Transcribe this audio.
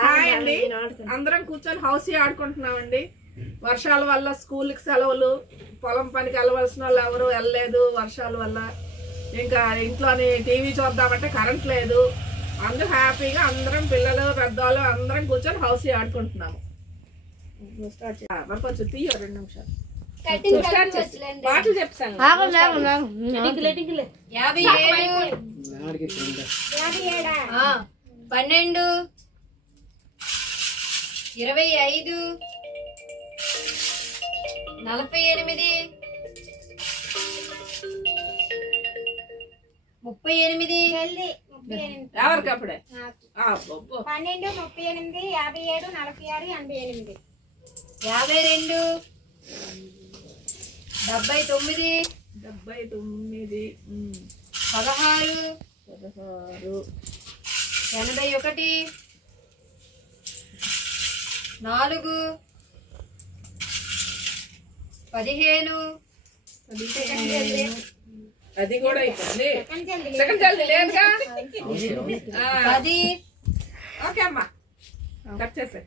Hi అండి, అందరం కూర్చొని హౌసీ ఆడుకుంటున్నామండి. వర్షాల వల్ల స్కూల్కి సెలవులు, పొలం పనికి వెళ్ళవలసిన వాళ్ళు ఎవరు వెళ్ళలేదు వర్షాల వల్ల. ఇంకా ఇంట్లోని టీవీ చూద్దామంటే కరెంట్ లేదు. అందరూ హ్యాపీగా అందరం పిల్లలు పెద్దవాళ్ళు అందరం కూర్చొని హౌసీ ఆడుకుంటున్నాము. కొంచెం తీయ 2 నిమిషాలు పాటలు చెప్తాను. 57 12 25 48 38 ఎవరికి అప్పుడే 12 38 57 46 88 52 79 79 16 16 81 4 15 అది కూడా అయిపోయింది. సెకండ్ జల్దీ లేదుగా. 10 ఓకే అమ్మా, కట్ చేసే.